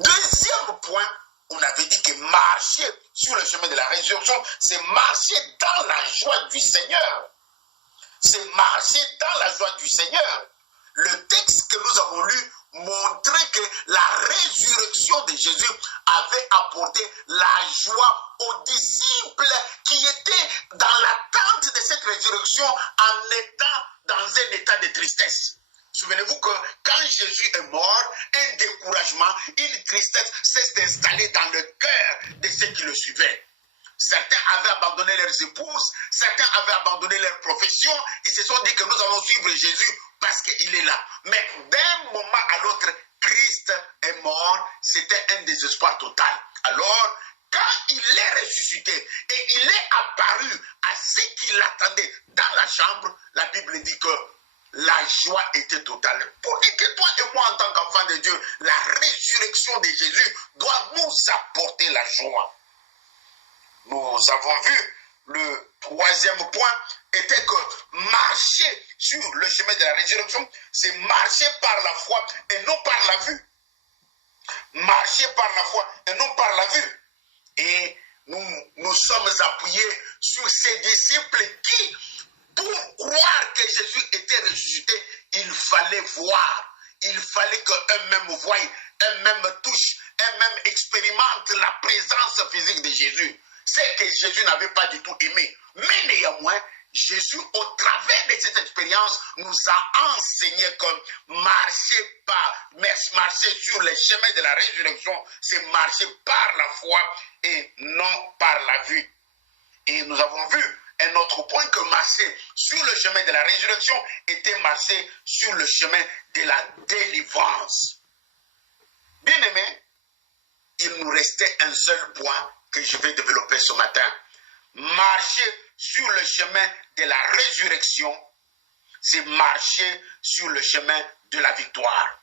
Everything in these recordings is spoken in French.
Deuxième point, on avait dit que marcher sur le chemin de la résurrection, c'est marcher dans la joie du Seigneur. C'est marcher dans la joie du Seigneur. Le texte que nous avons lu montrait que la résurrection de Jésus avait apporté la joie aux disciples qui étaient dans l'attente de cette résurrection en étant dans un état de tristesse. Souvenez-vous que quand Jésus est mort, un découragement, une tristesse s'est installée dans le cœur de ceux qui le suivaient. Certains avaient abandonné leurs épouses, certains avaient abandonné leur profession, ils se sont dit que nous allons suivre Jésus parce qu'il est là. Mais d'un moment à l'autre, Christ est mort, c'était un désespoir total. Alors, quand il est ressuscité et il est apparu à ceux qui l'attendaient dans la chambre, la Bible dit que la joie était totale. Pour dire que toi et moi, en tant qu'enfants de Dieu, la résurrection de Jésus doit nous apporter la joie. Nous avons vu le troisième point était que marcher sur le chemin de la résurrection, c'est marcher par la foi et non par la vue. Marcher par la foi et non par la vue. Et nous sommes appuyés sur ces disciples qui, pour croire que Jésus était ressuscité, il fallait voir. Il fallait qu'eux-mêmes voient, eux-mêmes touchent, eux-mêmes expérimentent la présence physique de Jésus. C'est que Jésus n'avait pas du tout aimé. Mais néanmoins, Jésus, au travers de cette expérience, nous a enseigné que marcher sur les chemins de la résurrection, c'est marcher par la foi et non par la vue. Et nous avons vu un autre point que marcher sur le chemin de la résurrection était marcher sur le chemin de la délivrance. Bien aimé, il nous restait un seul point que je vais développer ce matin. Marcher sur le chemin de la résurrection, c'est marcher sur le chemin de la victoire.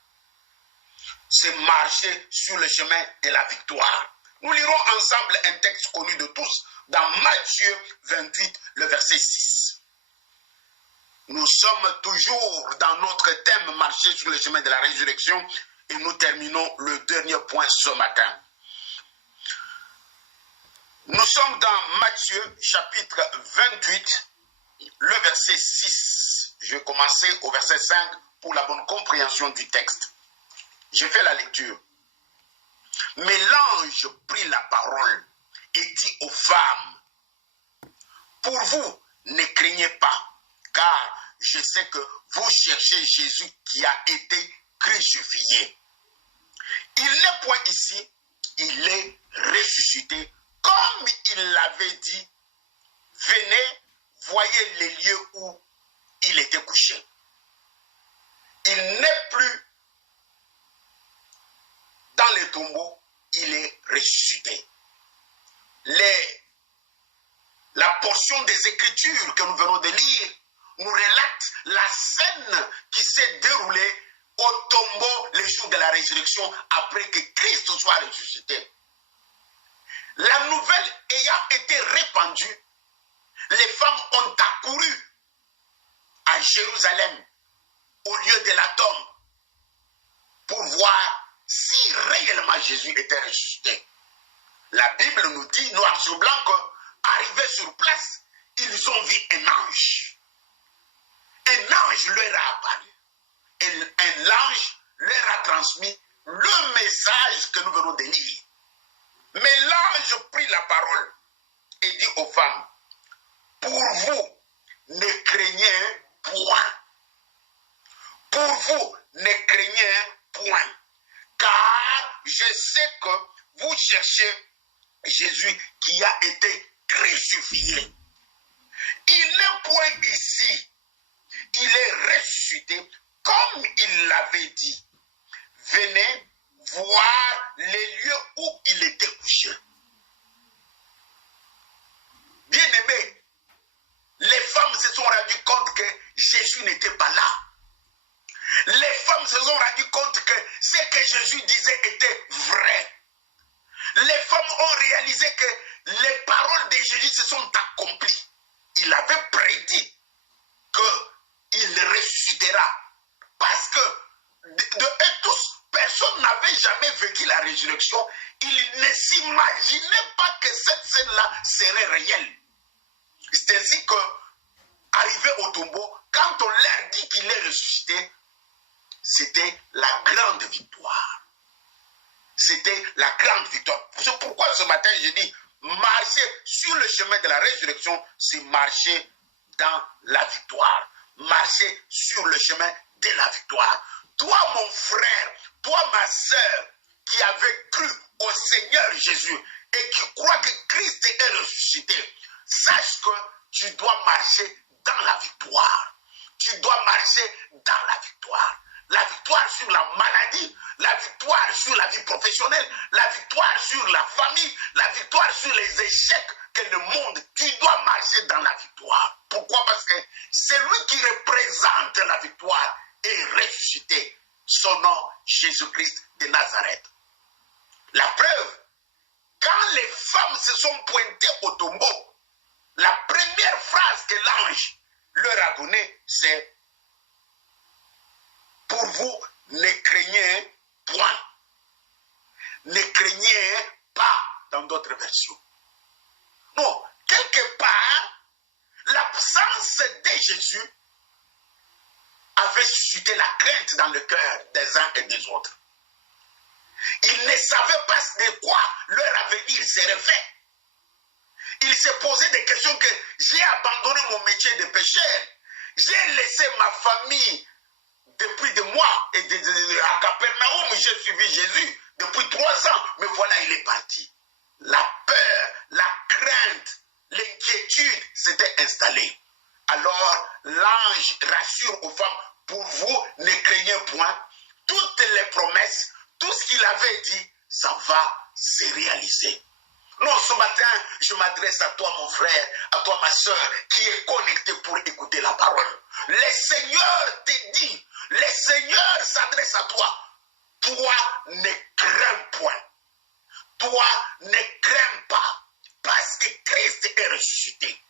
C'est marcher sur le chemin de la victoire. Nous lirons ensemble un texte connu de tous dans Matthieu 28, le verset 6. Nous sommes toujours dans notre thème marcher sur le chemin de la résurrection et nous terminons le dernier point ce matin. Nous sommes dans Matthieu chapitre 28, le verset 6. Je vais commencer au verset 5 pour la bonne compréhension du texte. Je fais la lecture. Mais l'ange prit la parole et dit aux femmes, pour vous, ne craignez pas, car je sais que vous cherchez Jésus qui a été crucifié. Il n'est point ici, il est ressuscité, comme il l'avait dit. Venez, voyez les lieux où il était couché. Il n'est plus dans les tombeaux, il est ressuscité. La portion des Écritures que nous venons de lire nous relate la scène qui s'est déroulée au tombeau le jour de la résurrection après que Christ soit ressuscité. La nouvelle ayant été répandue, les femmes ont accouru à Jérusalem au lieu de la tombe pour voir si réellement Jésus était ressuscité. La Bible nous dit noir sur blanc qu'arrivés sur place, ils ont vu un ange. Un ange leur a apparu. Et un ange leur a transmis le message que nous venons de lire. Mais l'ange prit la parole et dit aux femmes, pour vous, ne craignez point. Pour vous, ne craignez point. Car je sais que vous cherchez Jésus qui a été crucifié. Il n'est point ici. Il est ressuscité comme il l'avait dit. Venez voir les lieux où il était couché. Bien-aimés, les femmes se sont rendues compte que Jésus n'était pas là. Les femmes se sont rendues compte que ce que Jésus disait était vrai. Les femmes ont réalisé que les paroles de Jésus se sont accomplies. Il avait prédit qu'il ressuscitera. Parce que de eux tous, personne n'avait jamais vécu la résurrection, ils ne s'imaginaient pas que cette scène-là serait réelle. C'est ainsi que, arrivé au tombeau, quand on leur dit qu'il est ressuscité, c'était la grande victoire. C'était la grande victoire. C'est pourquoi ce matin, je dis, marcher sur le chemin de la résurrection, c'est marcher dans la victoire. Marcher sur le chemin de la victoire. Toi, mon frère, toi, ma soeur, qui avait cru au Seigneur Jésus et qui croit que Christ est ressuscité, sache que tu dois marcher dans la victoire. Tu dois marcher dans la victoire. La victoire sur la maladie, la victoire sur la vie professionnelle, la victoire sur la famille, la victoire sur les échecs que le monde, tu dois marcher dans la victoire. Pourquoi? Parce que c'est lui qui représente la victoire et ressuscité. Son nom, Jésus-Christ de Nazareth. La preuve, quand les femmes se sont pointées au tombeau, la première phrase que l'ange leur a donnée, c'est « Pour vous, ne craignez point. Ne craignez pas » dans d'autres versions. Non, quelque part, l'absence de Jésus avait suscité la crainte dans le cœur des uns et des autres. Ils ne savaient pas de quoi leur avenir serait fait. Ils se posaient des questions que j'ai abandonné mon métier de pécheur. J'ai laissé ma famille depuis des mois et à Capernaum, j'ai suivi Jésus depuis 3 ans. Mais voilà, il est parti. La peur, la crainte, l'inquiétude s'était installée. Alors, l'ange rassure aux femmes, pour vous, ne craignez point. Toutes les promesses, tout ce qu'il avait dit, ça va se réaliser. Non, ce matin, je m'adresse à toi, mon frère, à toi, ma soeur, qui est connecté pour écouter la parole. Le Seigneur te dit, le Seigneur s'adresse à toi. Toi, ne crains point. Toi, ne crains pas. Parce que Christ est ressuscité.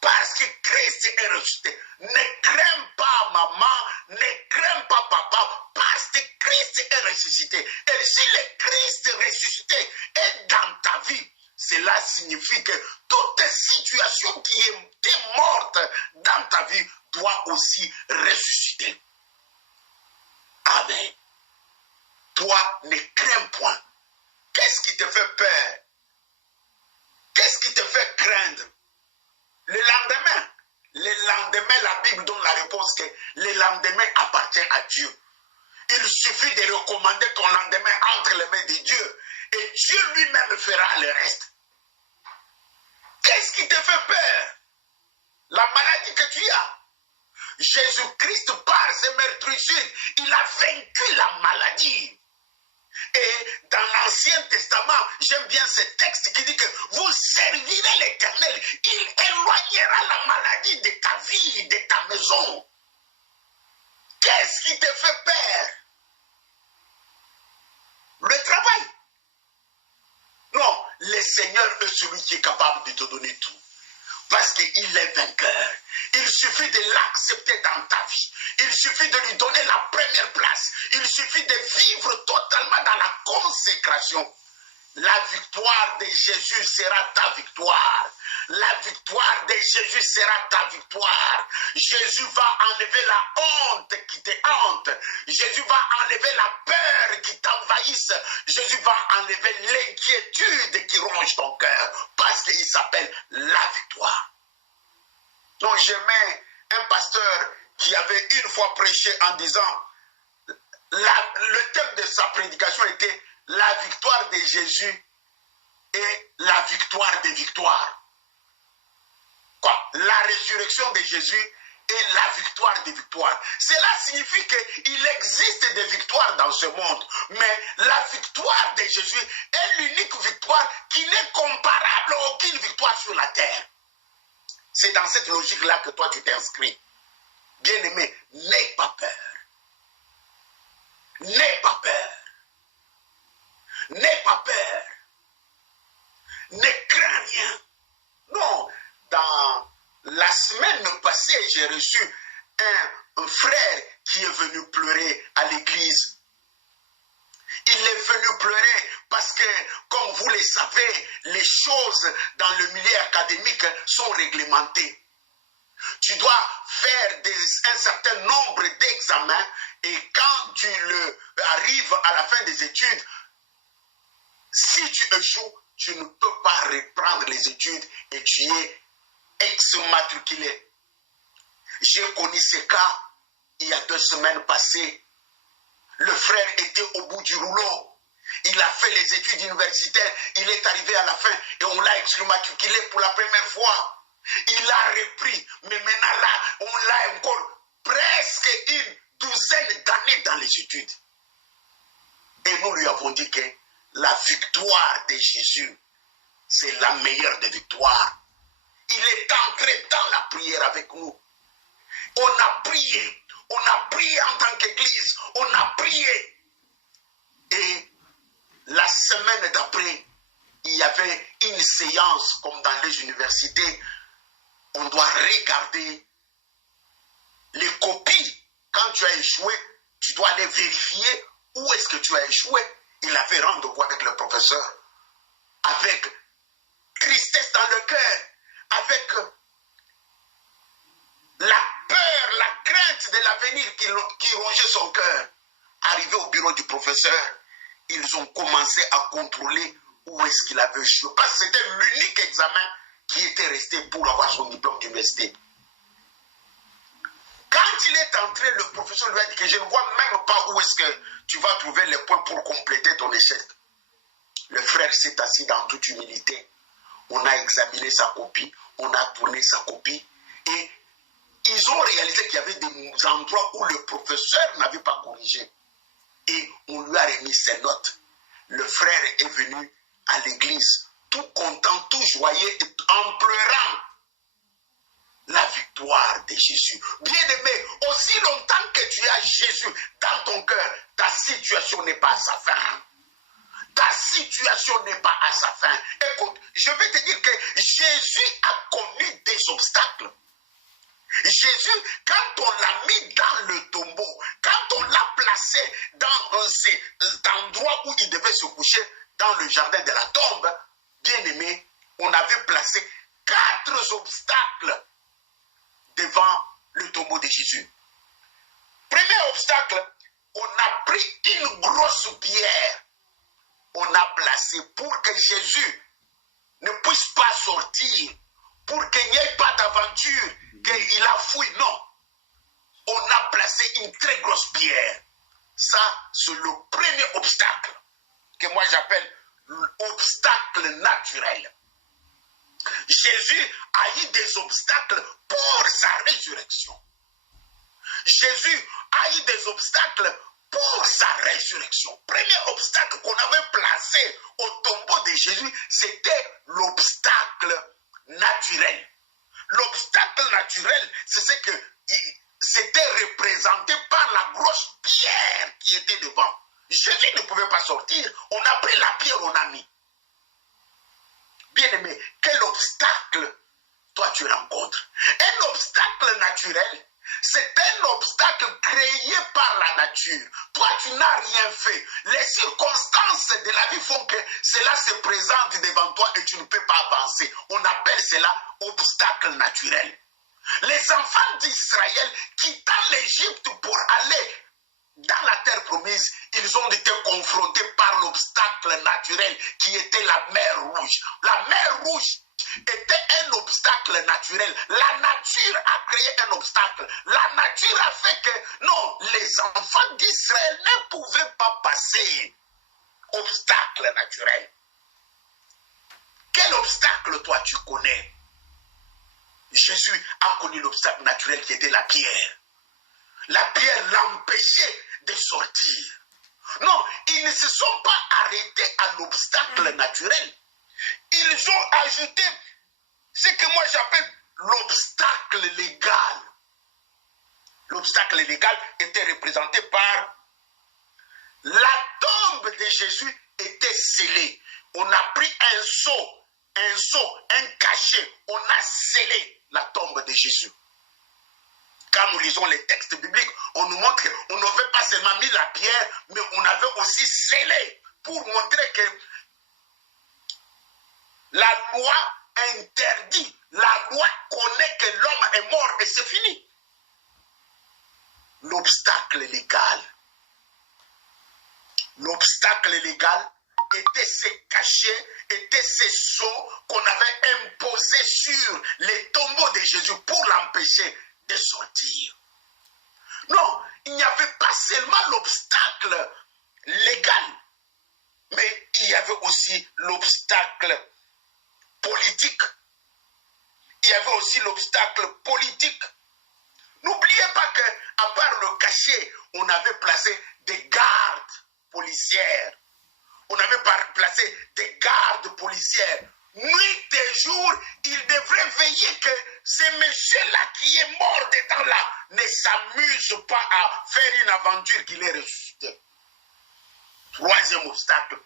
Parce que Christ est ressuscité. Ne crains pas maman, ne crains pas papa, parce que Christ est ressuscité. Et si le Christ ressuscité est dans ta vie, cela signifie que toute situation qui était morte dans ta vie doit aussi ressusciter. Amen. Toi, ne crains point. Qu'est-ce qui te fait peur? Qu'est-ce qui te fait craindre? Le lendemain, la Bible donne la réponse que le lendemain appartient à Dieu. Il suffit de recommander ton lendemain entre les mains de Dieu et Dieu lui-même fera le reste. Qu'est-ce qui te fait peur? La maladie que tu as. Jésus-Christ, par ses meurtrissures, il a vaincu la maladie. Et dans l'Ancien Testament, j'aime bien ce texte qui dit que vous servirez l'Éternel. Il éloignera la maladie de ta vie, de ta maison. Qu'est-ce qui te fait peur? Le travail. Non, le Seigneur est celui qui est capable de te donner tout. Parce qu'il est vainqueur. Il suffit de l'accepter dans ta vie. Il suffit de lui donner la première place. Il suffit de vivre totalement dans la consécration. La victoire de Jésus sera ta victoire. La victoire de Jésus sera ta victoire. Jésus va enlever la honte qui te hante. Jésus va enlever la peur qui t'envahisse. Jésus va enlever l'inquiétude qui ronge ton cœur. Parce qu'il s'appelle la victoire. Donc j'aimais un pasteur qui avait une fois prêché en disant, le thème de sa prédication était la victoire de Jésus et la victoire des victoires. Quoi? La résurrection de Jésus et la victoire des victoires. Cela signifie qu'il existe des victoires dans ce monde, mais la victoire de Jésus est l'unique victoire qui n'est comparable à aucune victoire sur la terre. C'est dans cette logique-là que toi tu t'inscris. Bien-aimé, n'aie pas peur. N'aie pas peur. N'aie pas peur. Ne crains rien. Non, dans la semaine passée, j'ai reçu un frère qui est venu pleurer à l'église. Il est venu pleurer parce que, comme vous le savez, les choses dans le milieu académique sont réglementées. Tu dois faire un certain nombre d'examens et quand tu arrives à la fin des études, si tu échoues, tu ne peux pas reprendre les études et tu es exmatriculé. J'ai connu ce cas il y a 2 semaines passées. Le frère était au bout du rouleau. Il a fait les études universitaires. Il est arrivé à la fin et on l'a exmatriculé pour la première fois. Il a repris. Mais maintenant là, on l'a encore presque une 12aine d'années dans les études. Et nous lui avons dit que la victoire de Jésus, c'est la meilleure des victoires. Il est entré dans la prière avec nous. On a prié en tant qu'église, on a prié. Et la semaine d'après, il y avait une séance comme dans les universités. On doit regarder les copies. Quand tu as échoué, tu dois aller vérifier où est-ce que tu as échoué. Il avait rendez-vous avec le professeur, avec tristesse dans le cœur, avec la peur, la crainte de l'avenir qui rongeait son cœur. Arrivé au bureau du professeur, ils ont commencé à contrôler où est-ce qu'il avait échoué. Parce que c'était l'unique examen qui était resté pour avoir son diplôme d'université. Quand il est entré, le professeur lui a dit que je ne vois même pas où est-ce que tu vas trouver les points pour compléter ton échec. Le frère s'est assis dans toute humilité. On a examiné sa copie, on a tourné sa copie et ils ont réalisé qu'il y avait des endroits où le professeur n'avait pas corrigé. Et on lui a remis ses notes. Le frère est venu à l'église, tout content, tout joyeux, en pleurant la victoire de Jésus. Bien-aimé, aussi longtemps que tu as Jésus dans ton cœur, ta situation n'est pas à sa fin. Ta situation n'est pas à sa fin. Écoute, je vais te dire que Jésus a connu des obstacles. Jésus, quand on l'a mis dans le tombeau, quand on l'a placé dans cet endroit où il devait se coucher, dans le jardin de la tombe, bien aimé, on avait placé 4 obstacles devant le tombeau de Jésus. Premier obstacle, on a pris une grosse pierre, on a placé pour que Jésus ne puisse pas sortir, pour qu'il n'y ait pas d'aventure, qu'il a fouillé. Non. On a placé une très grosse pierre. Ça, c'est le premier obstacle que moi j'appelle l'obstacle naturel. Jésus a eu des obstacles pour sa résurrection. Jésus a eu des obstacles pour sa résurrection. Premier obstacle qu'on avait placé au tombeau de Jésus, c'était l'obstacle naturel. L'obstacle naturel, c'est ce que c'était représenté par la grosse pierre qui était devant. Jésus ne pouvait pas sortir. On a pris la pierre, on a mis. Bien-aimé, quel obstacle toi tu rencontres? Un obstacle naturel, c'est un obstacle créé par la nature. Toi, tu n'as rien fait. Les circonstances de la vie font que cela se présente devant toi et tu ne peux pas avancer. On appelle cela obstacle naturel. Les enfants d'Israël quittant l'Égypte pour aller dans la terre promise, ils ont été confrontés par l'obstacle naturel qui était la mer Rouge. La mer Rouge était un obstacle naturel. La nature a créé un obstacle. La nature a fait que, non, les enfants d'Israël ne pouvaient pas passer. Obstacle naturel. Quel obstacle toi tu connais? Jésus a connu l'obstacle naturel qui était la pierre. La pierre l'empêchait de sortir. Non, ils ne se sont pas arrêtés à l'obstacle naturel. Ils ont ajouté ce que moi j'appelle l'obstacle légal. L'obstacle légal était représenté par la tombe de Jésus était scellée. On a pris un seau, un cachet, on a scellé la tombe de Jésus. Quand nous lisons les textes bibliques, on nous montre qu'on n'avait pas seulement mis la pierre, mais on avait aussi scellé pour montrer que la loi interdit, la loi connaît que l'homme est mort et c'est fini. L'obstacle légal était ces cachets, était ces sceaux qu'on avait imposés sur les tombeaux de Jésus pour l'empêcher de sortir. Non, il n'y avait pas seulement l'obstacle légal, mais il y avait aussi l'obstacle politique. Il y avait aussi l'obstacle politique. N'oubliez pas qu'à part le cachet, on avait placé des gardes policières. On avait placé des gardes policières. Nuit et jour, il devrait veiller que ce monsieur-là qui est mort de temps-là ne s'amuse pas à faire une aventure qu'il est ressuscité. Troisième obstacle,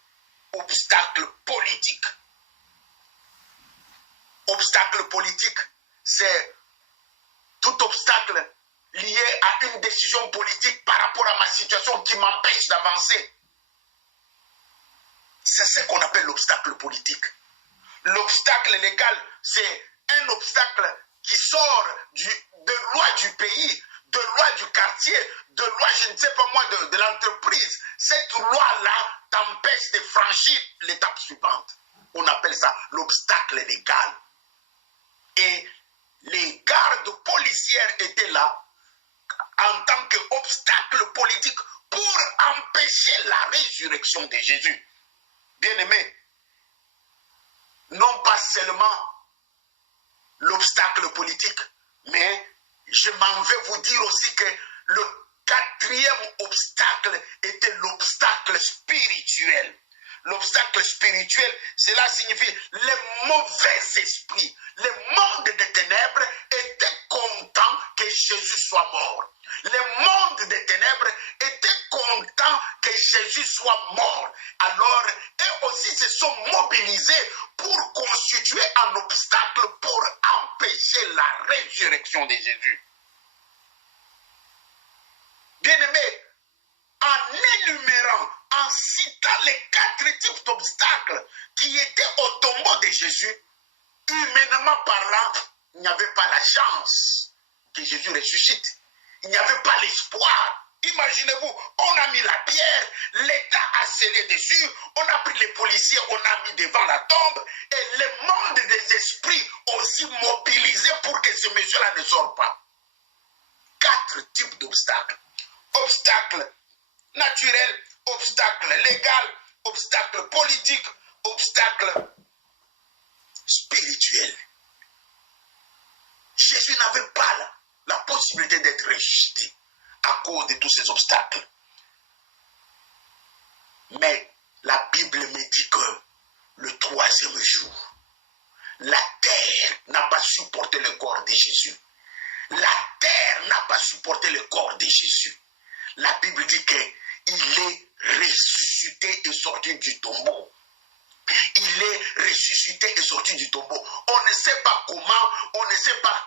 obstacle politique. Obstacle politique, c'est tout obstacle lié à une décision politique par rapport à ma situation qui m'empêche d'avancer. C'est ce qu'on appelle l'obstacle politique. L'obstacle légal, c'est un obstacle qui sort de loi du pays, de loi du quartier, de loi, je ne sais pas moi, de l'entreprise. Cette loi-là t'empêche de franchir l'étape suivante. On appelle ça l'obstacle légal. Et les gardes policières étaient là en tant qu'obstacle politique pour empêcher la résurrection de Jésus. Bien-aimés, non pas seulement l'obstacle politique, mais je m'en vais vous dire aussi que le quatrième obstacle était l'obstacle spirituel. L'obstacle spirituel, cela signifie les mauvais esprits. Le monde des ténèbres était content que Jésus soit mort. Le monde des ténèbres était content que Jésus soit mort. Alors, eux aussi se sont mobilisés pour constituer un obstacle pour empêcher la résurrection de Jésus. Bien-aimés, en énumérant, en citant les 4 types d'obstacles qui étaient au tombeau de Jésus, humainement parlant, il n'y avait pas la chance que Jésus ressuscite. Il n'y avait pas l'espoir. Imaginez-vous, on a mis la pierre, l'État a scellé dessus, on a pris les policiers, on a mis devant la tombe, et le monde des esprits aussi mobilisé pour que ce monsieur-là ne sorte pas. 4 types d'obstacles. Obstacle naturel, obstacle légal, obstacle politique, obstacle spirituel. Jésus n'avait pas la possibilité d'être ressuscité à cause de tous ces obstacles. Mais la Bible me dit que le 3e jour, la terre n'a pas supporté le corps de Jésus. La terre n'a pas supporté le corps de Jésus. La Bible dit qu'il est ressuscité et sorti du tombeau. Il est ressuscité et sorti du tombeau. On ne sait pas comment, on ne sait pas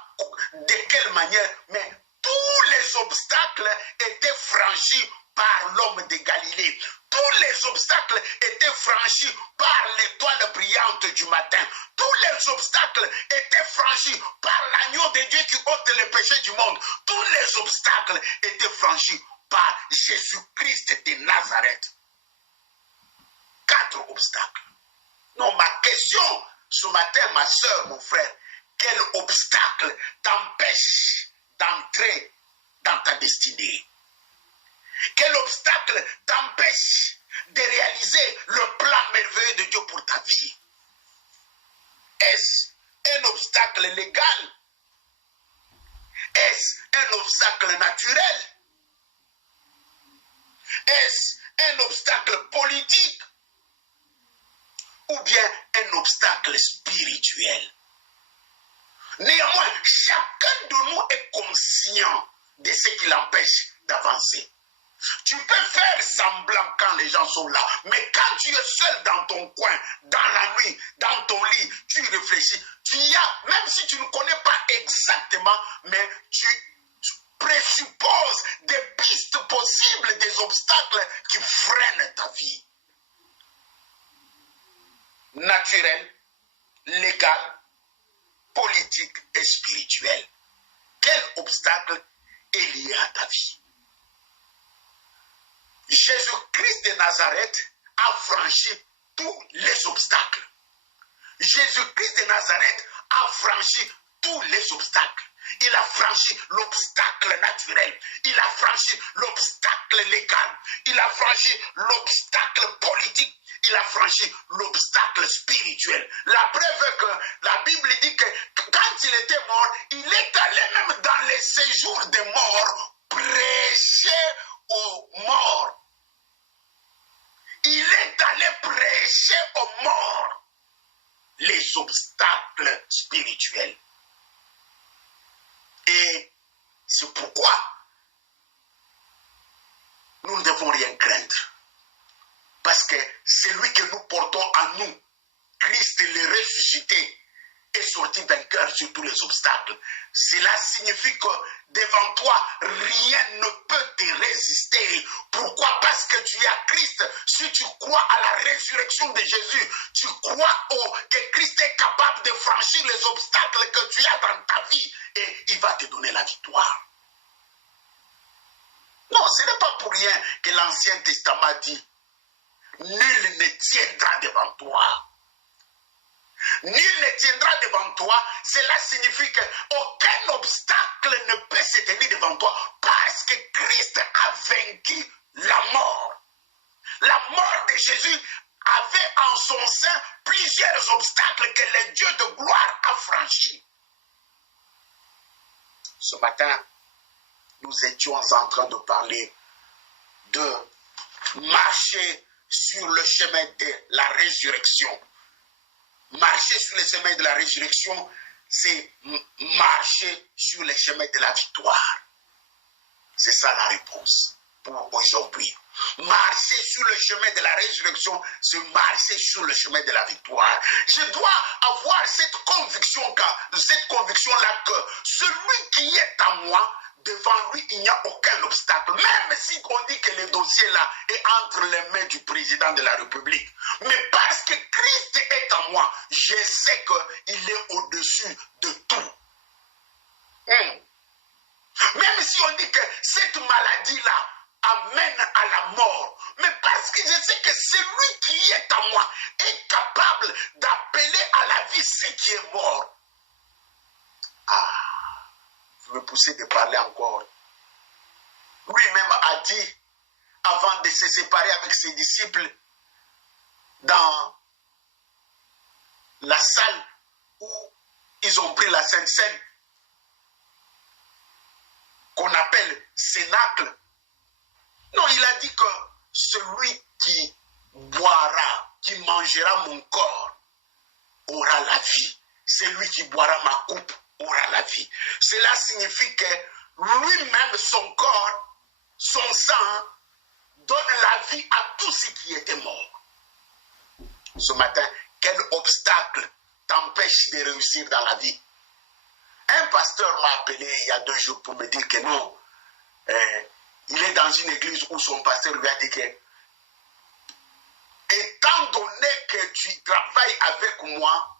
de quelle manière, mais tous les obstacles étaient franchis par l'homme de Galilée. Tous les obstacles étaient franchis par l'étoile brillante du matin. Tous les obstacles étaient franchis par l'agneau de Dieu qui ôte les péchés du monde. Tous les obstacles étaient franchis par Jésus-Christ de Nazareth. 4 obstacles. Non, ma question ce matin, ma soeur, mon frère, quel obstacle t'empêche d'entrer dans ta destinée? Quel obstacle t'empêche de réaliser le plan merveilleux de Dieu pour ta vie? Est-ce un obstacle légal? Est-ce un obstacle naturel? Est-ce un obstacle politique? Ou bien un obstacle spirituel? Néanmoins, chacun de nous est conscient de ce qui l'empêche d'avancer. Tu peux faire semblant quand les gens sont là, mais quand tu es seul dans ton coin, dans la nuit, dans ton lit, tu réfléchis, même si tu ne connais pas exactement, mais naturel, légal, politique et spirituel. Quel obstacle est lié à ta vie? Jésus-Christ de Nazareth a franchi tous les obstacles. Jésus-Christ de Nazareth a franchi tous les obstacles. Il a franchi l'obstacle naturel. Il a franchi l'obstacle légal. Il a franchi l'obstacle politique. Il a franchi l'obstacle spirituel. La preuve est que la Bible dit que quand il était mort, il est allé même dans les séjours des morts prêcher aux morts. Il est allé prêcher aux morts les obstacles spirituels. Et c'est pourquoi nous ne devons rien craindre. Parce que celui que nous portons en nous, Christ le ressuscité, est sorti vainqueur sur tous les obstacles. Cela signifie que devant toi, rien ne peut te résister. Pourquoi? Parce que tu es à Christ. Si tu crois à la résurrection de Jésus, tu crois que Christ est capable de franchir les obstacles que tu as dans ta vie et il va te donner la victoire. Non, ce n'est pas pour rien que l'Ancien Testament dit « Nul ne tiendra devant toi ». Nul ne tiendra devant toi, cela signifie qu'aucun obstacle ne peut se tenir devant toi parce que Christ a vaincu la mort. La mort de Jésus avait en son sein plusieurs obstacles que le Dieu de gloire a franchis. Ce matin, nous étions en train de parler de marcher sur le chemin de la résurrection. Marcher sur le chemin de la résurrection, c'est marcher sur le chemin de la victoire. C'est ça la réponse pour aujourd'hui. Marcher sur le chemin de la résurrection, c'est marcher sur le chemin de la victoire. Je dois avoir cette conviction-là que celui qui est à moi, devant lui, il n'y a aucun obstacle. Même si on dit que le dossier là est entre les mains du président de la République. Mais parce que Christ est en moi, je sais qu'il est au-dessus de tout. Même si on dit que cette maladie-là amène à la mort. Mais parce que je sais que celui qui est en moi est capable d'appeler à la vie ce qui est mort. Je me poussais de parler encore. Lui-même a dit, avant de se séparer avec ses disciples, dans la salle où ils ont pris la Sainte Seine, qu'on appelle Cénacle. Non, il a dit que celui qui boira, qui mangera mon corps, aura la vie. Celui qui boira ma coupe aura la vie. Cela signifie que lui-même, son corps, son sang, donne la vie à tout ce qui était mort. Ce matin, quel obstacle t'empêche de réussir dans la vie? Un pasteur m'a appelé il y a 2 jours pour me dire que non, il est dans une église où son pasteur lui a dit que étant donné que tu travailles avec moi,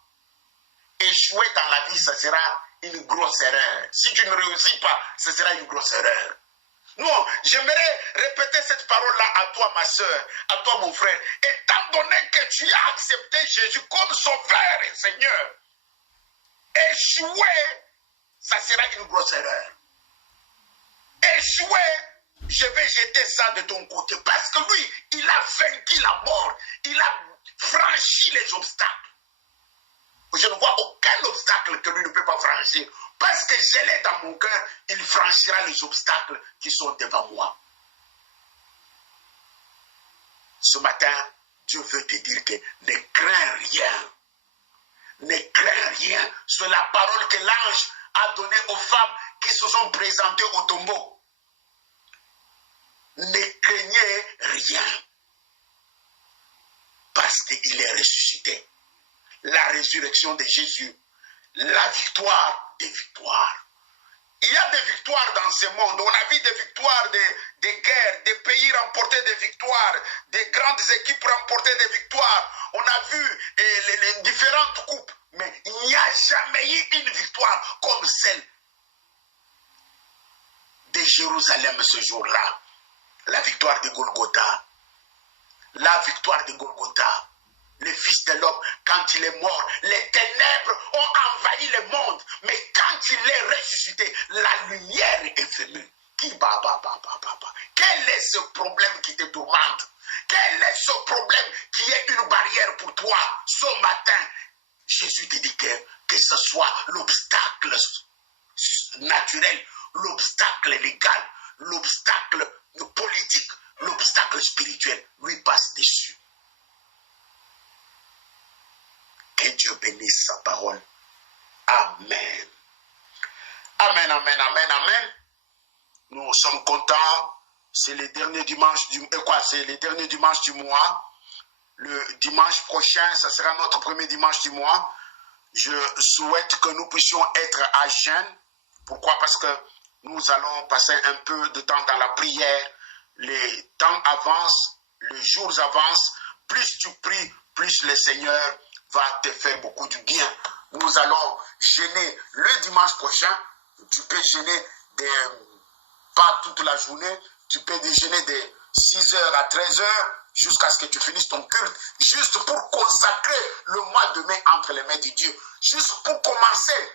échouer dans la vie, ce sera une grosse erreur. Si tu ne réussis pas, ce sera une grosse erreur. Non, j'aimerais répéter cette parole-là à toi, ma soeur, à toi, mon frère. Étant donné que tu as accepté Jésus comme sauveur et Seigneur, échouer, ça sera une grosse erreur. Échouer, je vais jeter ça de ton côté. Parce que lui, il a vaincu la mort. Il a franchi les obstacles. Je ne vois aucun obstacle que lui ne peut pas franchir. Parce que je l'ai dans mon cœur, il franchira les obstacles qui sont devant moi. Ce matin, Dieu veut te dire que ne crains rien. Ne crains rien. C'est la parole que l'ange a donnée aux femmes qui se sont présentées au tombeau. Ne craignez rien. Parce qu'il est ressuscité. La résurrection de Jésus, la victoire des victoires. Il y a des victoires dans ce monde. On a vu des victoires des guerres, des pays remporter des victoires, des grandes équipes remporter des victoires. On a vu les différentes coupes, mais il n'y a jamais eu une victoire comme celle de Jérusalem ce jour-là. La victoire de Golgotha. La victoire de Golgotha. Le Fils de l'homme, quand il est mort, les ténèbres ont envahi le monde. Mais quand il est ressuscité, la lumière est venue. Quel est ce problème qui te tourmente? Quel est ce problème qui est une barrière pour toi ce matin? Jésus te dit que ce soit l'obstacle naturel, l'obstacle légal, l'obstacle politique, l'obstacle spirituel, lui passe dessus. Que Dieu bénisse sa parole. Amen. Amen, amen, amen, amen. Nous sommes contents. C'est le dernier dimanche du mois. Le dimanche prochain, ça sera notre premier dimanche du mois. Je souhaite que nous puissions être à jeûne. Pourquoi? Parce que nous allons passer un peu de temps dans la prière. Les temps avancent, les jours avancent. Plus tu pries, plus le Seigneur va te faire beaucoup du bien. Nous allons jeûner le dimanche prochain. Tu peux jeûner pas toute la journée. Tu peux déjeuner de 6h à 13h jusqu'à ce que tu finisses ton culte. Juste pour consacrer le mois de mai entre les mains de Dieu. Juste pour commencer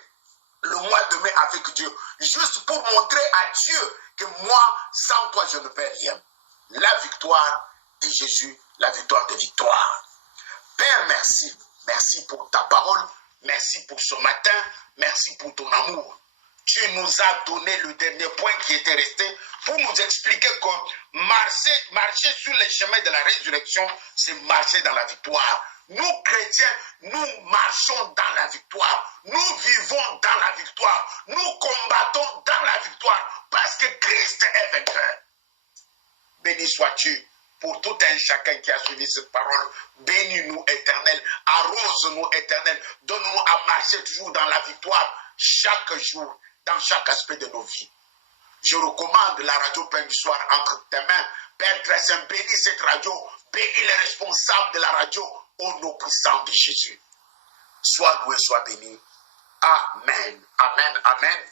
le mois de mai avec Dieu. Juste pour montrer à Dieu que moi, sans toi, je ne peux rien. La victoire de Jésus, la victoire de victoire. Père, merci. Merci pour ta parole. Merci pour ce matin. Merci pour ton amour. Tu nous as donné le dernier point qui était resté pour nous expliquer que marcher sur les chemins de la résurrection, c'est marcher dans la victoire. Nous, chrétiens, nous marchons dans la victoire. Nous vivons dans la victoire. Nous combattons dans la victoire parce que Christ est vainqueur. Béni sois-tu pour tout un chacun qui a suivi cette parole. Bénis-nous, Éternel. Arrose-nous, Éternel. Donne-nous à marcher toujours dans la victoire chaque jour, dans chaque aspect de nos vies. Je recommande la radio Pain du Soir entre tes mains. Père très saint, bénis cette radio. Bénis les responsables de la radio au nom puissant de Jésus. Sois loué, sois béni. Amen. Amen. Amen.